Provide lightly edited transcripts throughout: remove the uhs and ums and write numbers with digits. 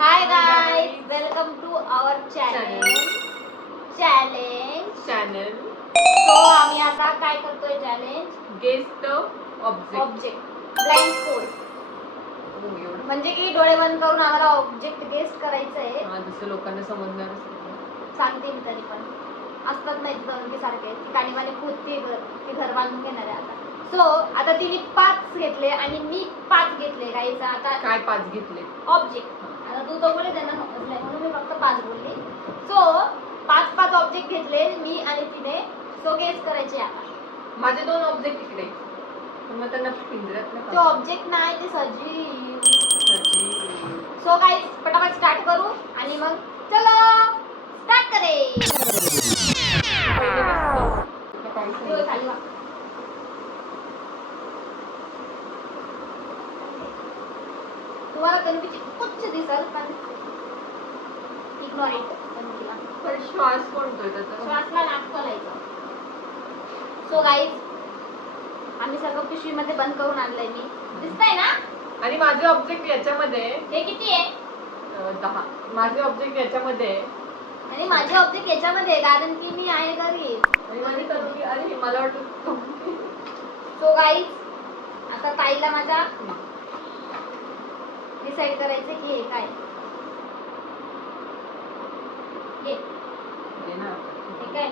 Hi guys, welcome to our channel. So आम्ही आता काय करतोय challenge? Guess the object. Blind code. म्हणजे की डोळे बंद करून आम्हाला ऑब्जेक्ट गेस करायचं आहे. जसं लोकांना समजणार सांगते मी तरी पण असतात नाही की सारखे ठिकाणी मला खुदती ती घर बांधून घेणार आहे आता. सो आता तिने 5 घेतले आणि मी 5 घेतले. गाईचा आता काय 5 घेतले? ऑब्जेक्ट. आता तू तर बोले त्यांना समजलंय म्हणून मी फक्त 5 बोलली. सो 5 ऑब्जेक्ट घेतले मी आणि तिने. सो गेस करायचे आता. माझे 2 ऑब्जेक्ट इकडे. पण मग त्यांना पिंजऱ्यात ते ऑब्जेक्ट नाही ते सजीव. सो गाइस फटाफट स्टार्ट करू आणि मग चलो स्टार्ट करे. तुम्हाला कन्फ्युजन उच्च दिसल पण इग्नोर इट. पण श्वास कोणतोय त्याचा? श्वासला नाक खोलायचं. सो गाइस आम्ही सगळं पिशवीमध्ये बंद करून आणलंय मी. दिसतंय ना? आणि माझे ऑब्जेक्ट याच्यामध्ये हे किती आहे? 10. माझे ऑब्जेक्ट याच्यामध्ये आणि माझे ऑब्जेक्ट याच्यामध्ये कारण की मी आहे घरी. अरे मला वाटतं. सो गाइस आता ताईला माझा डिसाइड करायचं की हे काय. हे काय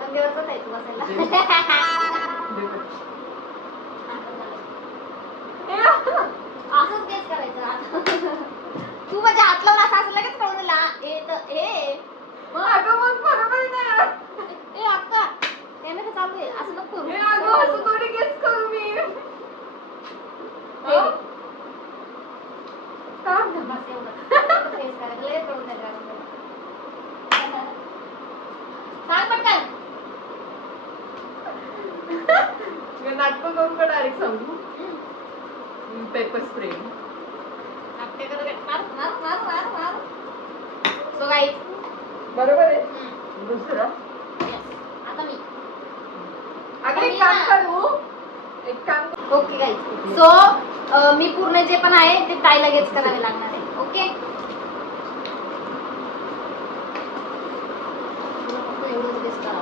गंगेवरच आहे तू बसायला. असंच गेस करायचं आता. तू माझ्या हात लावून असं लगेच कळून ला हे तर हे मग बरोबर नाही. ए अक्का कॅमेरा चालू आहे असं नको करू. असं थोडी गेस करू मी. बस एवढं गेस करायचं लगेच कळून जाईल. सांग पटकन. मी नाटक करून का डायरेक्ट सांगू? Paper spray. सो गाइस बरोबर आहे. दुसरा आता मी एक काम करू. Okay guys. सो मी पूर्ण जे पण आहे ते ताईला गेस करावे लागणार आहे. ओके एवढंच गेस करा.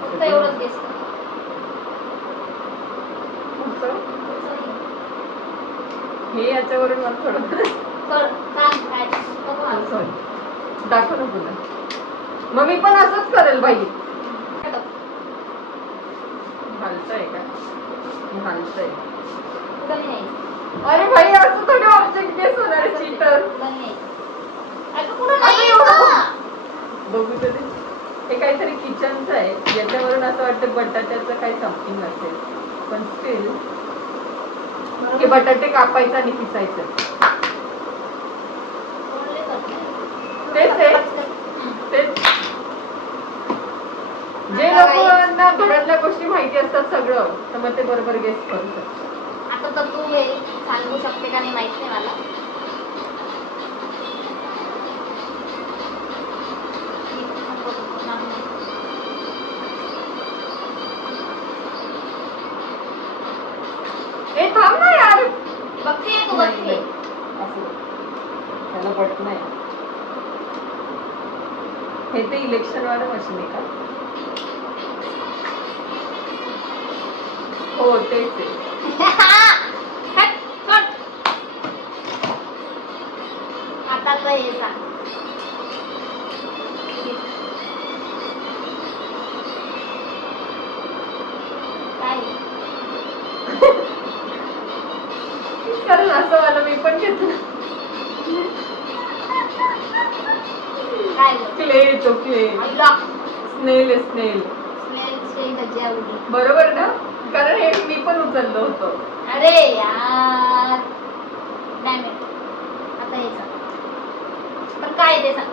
फक्त एवढंच गेस करा. हे याच्यावरून मला थोडं दाखव ना पुन्हा. मग मी पण असंच करेल बाई. हालतंय का? हालतंय. अरे भाई असं थोडे ऑब्जेक्ट गेस होणार चीटर. बघू तरी. हे काहीतरी किचनचं आहे. याच्यावरून असं वाटतं बटाट्याचं काही समथिंग असेल. पण स्टील हे बटाटे कापायचं आणि पिसायचं. तेच आहे. तेच जे लोकांना घरातल्या गोष्टी माहिती असतात सगळं तर मग ते बरोबर गेस करू शकतात. आता तर तू हे सांगू शकते का नाही माहित नाही मला. हे थांब ना यार. बघते तू बघते. त्याला पटत नाही. हे ते इलेक्शन वालं मशीन आहे का? हो तेच आहे. आता तर हे सांग. काय कारण असं वाला मी पण घेतलं. काय क्ले तो क्ले. स्नेल स्नेल. बरोबर ना? कारण हे मी पण उचललं होतं. अरे यार डॅमेट. आता हे सांग. पण काय ते सांग.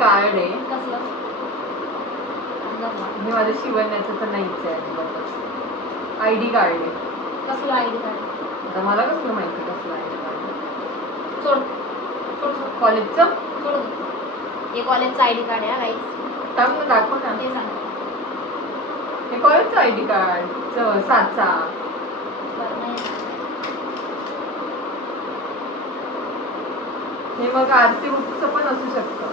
कार्ड आहे. कसलं? हे माझं शिवण्याचं तर नाहीच आहे. ID कार्ड आहे. कसलं ID कार्ड? आता मला कसलं माहिती कसलं ID कार्ड? सोड कॉलेजचं? सोड. हे कॉलेजचं ID कार्ड आहे गाईस. दाखव ना. ते सांग. कोणाचं आयडी कार्ड 7चा? बरं नाही. हे मग आरती बुकचं पण असू शकतं,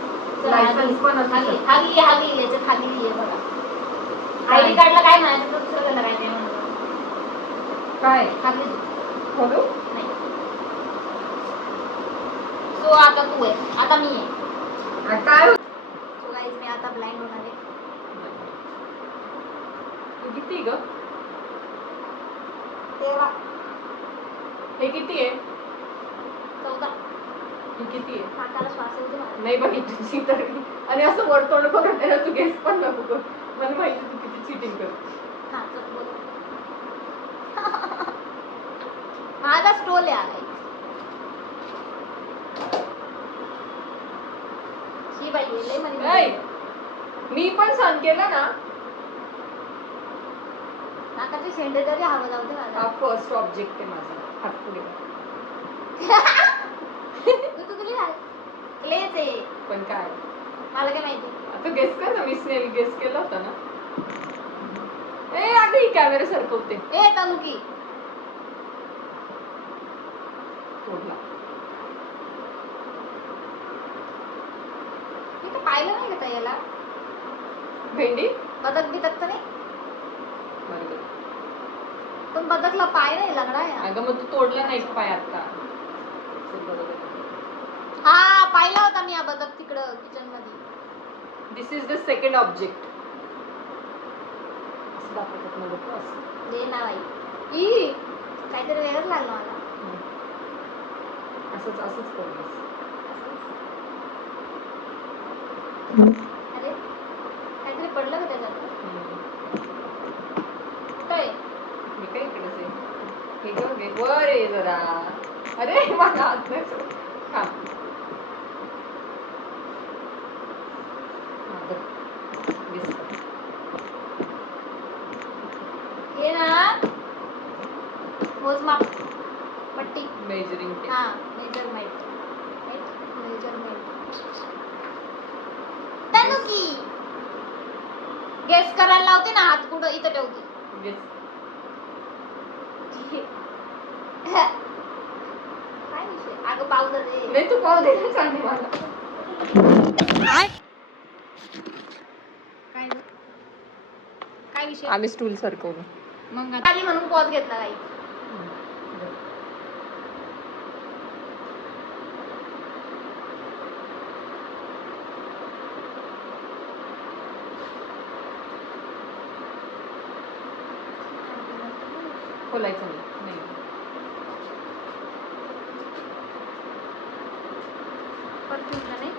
लायसन्स पण असू शकतं. हागली याच्यात हागली आहे बघा. आयडी कार्डला काय म्हणायचं तर दुसरं त्याला काय नाही म्हणतो. काय हागली खोलू? नाही. सो आता तू आहे, आता मी आहे. काय होत? सो गाईज मी आता ब्लाइंड होणार आहे. तू किती ग? 13 हे किती आहे? 14 हे किती आहे? नाकाला श्वास येऊ दे मला. नाही बघितली तरी. आणि असं वरतोंड करून आहे ना, तू गेस पण नको करू. मला माहिती तू किती चिटिंग करते. हा चल बोल. माझा स्टोल आहे आलाय. शी बाई लय नाही. म्हणे मी पण सहन केलं ना. नाकाची शेंडे तरी हवं जाऊ दे हा मला. फर्स्ट ऑब्जेक्ट आहे माझा. हात पुढे कर. तू तुली काय क्लेच आहे. पण काय मला काय माहिती. आता गेस कर ना. मी स्नेल गेस केला होता ना. ए अगं ही कॅमेरा सरकवते. ए तनुकी तोडला. मी तर पाहिलं नाही का याला. भेंडी. बदक बिदक तर नाही. बरोबर. पण बदकला पाय नाही लंगडा आहे. अगं मग तू तोडला नाही का पाय आता? बरोबर. हा पाहिला होता मी हा बदक तिकडं किचन मध्ये. दिस इज द सेकंड ऑब्जेक्ट. असं दाखवतात ना लोक असं. दे ना बाई. ई काहीतरी वेगळंच लागलं मला. असंच असंच करतेस. अरे काहीतरी पडलं का त्याच्यात. कुठं आहे. मी काय इकडेच आहे. हे बघ हे वर आहे जरा. अरे मला हात नाही सोड. हा हे ना मोजमाप पट्टी. Measuring tape. हा मेजरमेंट. तनुकी गेस करायला लावते ना. हात कुठं इथं ठेवते. Yes. काय विषय. अगं पावडर दे. नाही तू पाव दे ना चांगली मला. काय काय विषय. आम्ही स्टूल सरकवलं. मग आली म्हणून पॉज घेतला काही. खोलायचं नाही. परफ्यूम का नाही.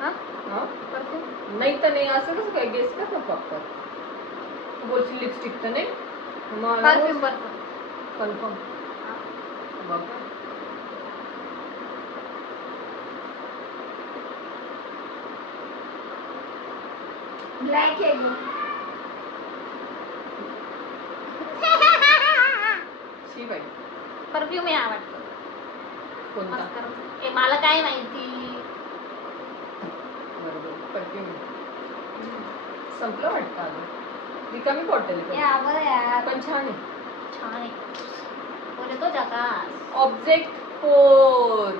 हा हा? परफ्यूम नाही तर नाही. असं कसं काय गेस कर ना फक्त. तू बोलशील लिपस्टिक तर नाही. Perfume perfume confirm. बघ ब्लॅक आहे एकदम. शी बाई. परफ्यूम आहे आवडतं. कोणता? ए मला काय माहिती. बरोबर परफ्यूम. संपलं वाटतं अगं. रिकामी बॉटल आहे यावर यार पण छान आहे. छान आहे. बोले तो जाता. ऑब्जेक्ट 4.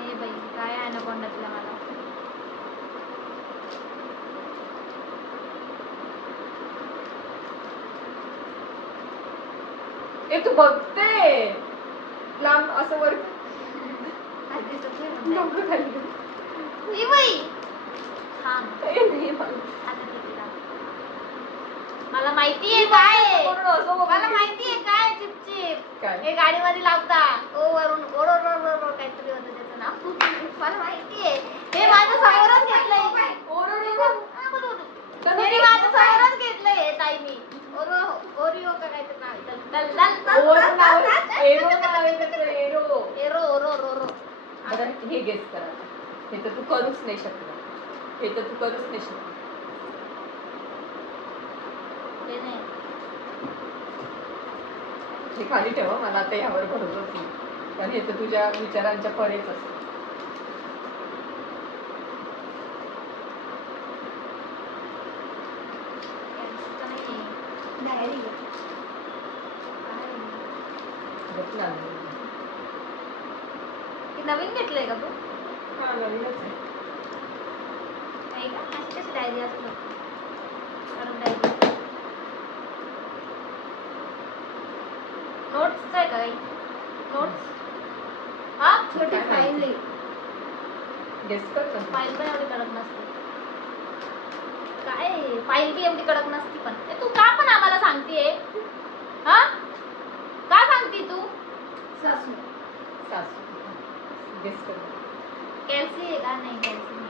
ए बाई काय आहे ना कोंडातला मला. ए तू बघते लांब असं वर. काय दिसत नाही म्हणते. डोकं खाली. ए बाई छान. ए नाही मला. आता किती लांब. मला माहिती आहे काय आहे. असं बघ. मला माहिती आहे काय चिपचिप. काय? हे गाडीमध्ये लावता. ओ वरून ओरो काहीतरी होतं त्याचं नाव. मला माहिती आहे. हे माझं समोरच घेतलंय. हे माझं समोरच घेतलंय हे ताईनी. ओरिओ का काहीतरी नाव आहे. ओरो नाव आहे. एरो नाव आहे त्याचं. एरो. एरो ओरो रोरो. आता हे गेस करा. हे तर तू करूच नाही शकणार. हे तर तू करूच नाही शकणार. हे नाही. हे खाली ठेवा. मला आता ह्यावर भरोसाच नाही. कारण हे तर तुझ्या विचारांच्या परेच असतं. डायरी नवीन घेतलंय का तू? हा नवीनच आहे. नाही का? अशी कशी डायरी असू शकते? डायरी नोट्स आहे का काही? नोट्स हा छोटी काय फाईल माहिती. गेस कर का? फाईल पण एवढी कडक नसते. काय फाईल बी एवढी कडक नसती पण तू का पण आम्हाला सांगतेय? हा का सांगते तू? सासू. गेस कर. कॅल्सी आहे का? नाही कॅल्सी नाही.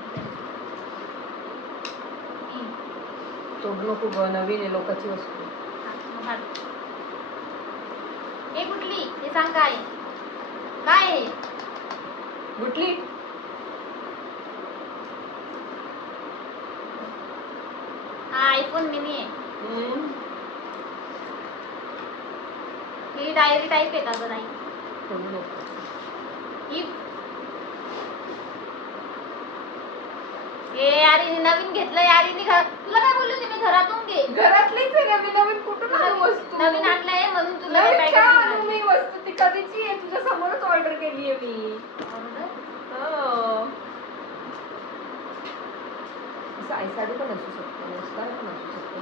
तोड नको ग, नवीन आहे लोकांची वस्तू. हे कुठली? हे सांग काय काय आहे? गुटली. हा आयफोन मिनी आहे. ही डायरी टाईप आहे का ग? नाही तोडू नको. ही ए यार हिने नवीन घेतलं यार. हिने तुला काय बोलली होती मी? घरातून घे. घरातलीच आहे ना मी. नवीन कुठून आणू वस्तू? नवीन आणलंय म्हणून तुला नवीन काय का काय आणू मी वस्तू? ती कधीची आहे? तुझ्या समोरच ऑर्डर केली आहे मी. असं आयसाडी पण असू शकते, नमस्कार पण असू शकते.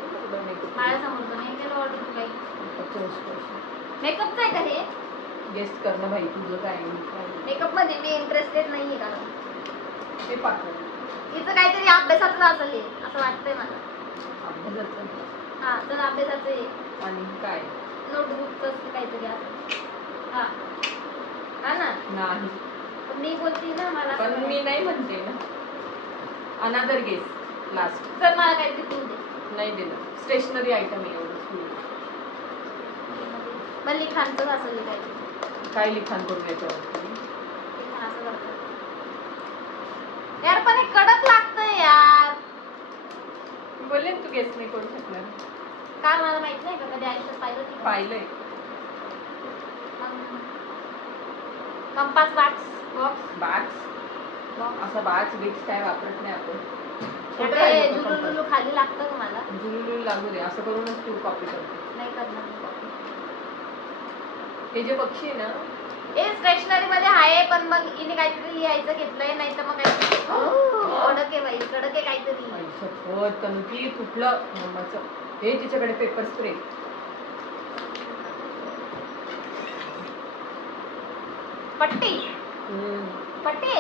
माझ्या समोर नाही केलं ऑर्डर तू काही. मेकअपचं आहे का हे? गेस्ट करणं भाई तुझं काय मेकअप मध्ये मी इंटरेस्टेड नाहीये का? ते पाठव. हिचं काहीतरी अभ्यासाचं असेल हे, असं वाटतंय मला. अभ्यासाचं हा तर अभ्यासाचं आहे. आणि काय नोटबुकचं काहीतरी असेल. हा हा ना. नाही पण मी बोलते ना मला. पण मी नाही म्हणते ना. अनादर गेस लास्ट. तर मला काहीतरी देऊ दे. नाही दिलं. स्टेशनरी आयटम आहे एवढं. मग लिखाणचं असेल काहीतरी. काय लिखाण करून याच्यावरती? लिखाण असं करतात यार. पण हे कडक लागतंय यार. बोलले तू गेस नाही करू शकणार. काय मला माहित नाही का? कधी आयुष्यात पाहिलं? पाहिलंय. कंपास बॉक्स असा बाक्स बिक्स काय वापरत नाही आपण. झुलू खाली लागतं का मला? झुलू लागू दे. असं करूनच तू कॉपी करते. नाही करणार मी copy. हे जे पक्षी आहे ना हे स्टेशनरी मध्ये आहे. पण मग हिने काहीतरी लिहायचं घेतलंय. नाही तर मग काहीतरी कडक आहे बाई. कडक आहे काहीतरी. तनुकी तुटलं मम्माचं. हे तिच्याकडे पेपर स्प्रे. पट्टी पट्टी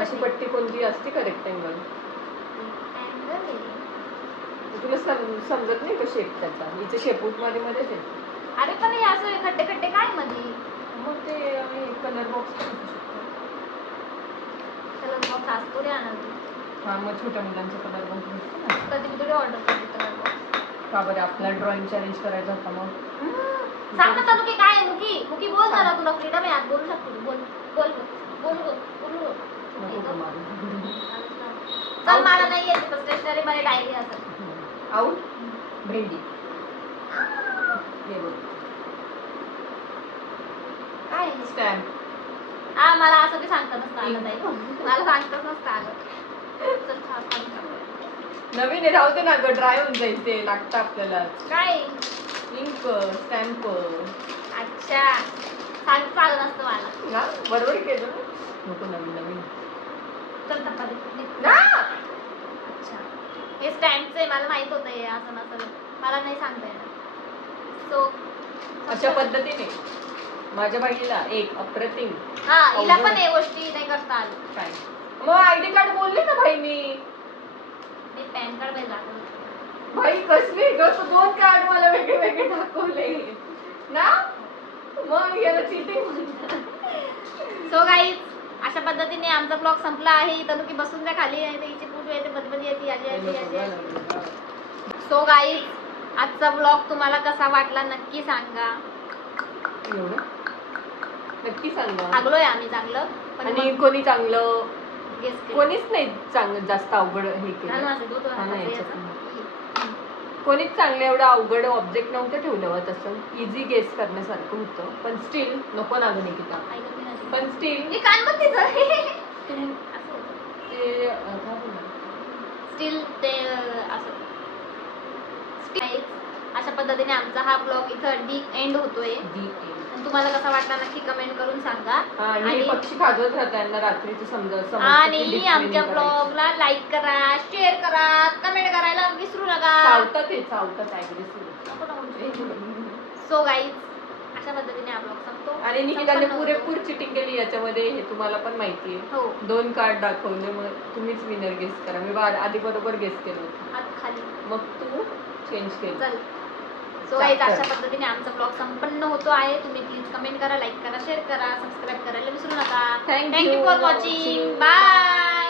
अशी पट्टी कोणती असते का रेक्टँगल? तुला समजत नाही का शेप त्याचा? हिचे शेपूट मध्ये मध्येच आहे. अरे पण हे असं खड्डे खड्डे काय मध्ये? मग ते कलर बॉक्स असू शकतो. कलर बॉक्स असतो रे आनंद. हा मग छोट्या मुलांचा कलर बॉक्स भेटतो ना. कधी मी थोडी ऑर्डर करते कलर बॉक्स. का बरं? आपला ड्रॉइंग चॅलेंज करायचा होता मग. सांग ना तनुकी काय आहे? मुकी बोल जरा. तुला फ्रीडम आहे आज. बोलू शकतो तू. बोल बोल. नको का मारू? चल मला नाही येत. स्टेशनरी मध्ये डायरी असेल. आऊट भेंडी. हे बघ काय स्टॅम्प. हा मला असं बी सांगता नसतं आलं ताई. मला सांगताच नसतं आलं. चल खा. नवीन आहे राहू दे ना ग. ड्राय होऊन जाईल ते. लागतं आपल्याला. काय इंक स्टॅम्प. अच्छा सांगता आलं नसतं मला. ना बरोबर केलं. नको नवीन. चल चपाती. अच्छा हे स्टॅम्पचं आहे. मला माहित होतं हे असं नसलं. मला नाही सांगता येणार. सो अशा पद्धतीने माझ्या बहिणीला एक अप्रतिम. हा हिला पण हे गोष्टी नाही करता आलं. काय मग आयडी कार्ड बोलले ना भाई मी पॅन कार्ड पाहिजे दाखवलं. भाई कसली ग तू? 2 कार्ड मला वेगळे दाखवले ना. मग याला चीटिंग म्हणतात. सो गाईज अशा पद्धतीने आमचा ब्लॉग संपला आहे. तनुकी बसून द्या खाली. हिची पूज येते मध्ये येते. सो गाईज आजचा ब्लॉग तुम्हाला कसा वाटला नक्की सांगा. एवढं नक्की सांगा. लागलोय आम्ही चांगलं. पण आणि कोणी चांगलं गेस कोणीच नाही चांगलं जास्त अवघड हे केलं. कोणीच चांगलं एवढं अवघड ऑब्जेक्ट नव्हतं ठेवलं. तसं इझी गेस करण्यासारखं होतं. पण स्टील नको ना ग निकिता. पण स्टील हे कानबत्तीचं ते स्टील ते असं अशा पद्धतीने आमचा हा ब्लॉग इथं एंड होतोय. आणि तुम्हाला कसा वाटला नक्की कमेंट करून सांगा. आणि पक्षी खाजवत राहताना रात्रीचं समजा आणि आमच्या ब्लॉगला लाईक करा, शेअर करा, कमेंट करायला विसरू नका. सो गाईज अशा पद्धतीने हा ब्लॉग संपतो. आणि निकिताने पुरेपूर चिटिंग केली याच्यामध्ये, हे तुम्हाला पण माहिती आहे. हो. 2 कार्ड दाखवले, मग तुम्हीच विनर गेस करा. मी आधी बरोबर गेस केलं होतं. हात खाली मग तू चेंज केलं. चल. सो गाईज अशा पद्धतीने आमचा ब्लॉग संपन्न होतो आहे. तुम्ही प्लीज कमेंट करा, लाईक करा, शेअर करा, सबस्क्राईब करायला विसरू नका. Thank thank you you for for watching. watching. Bye.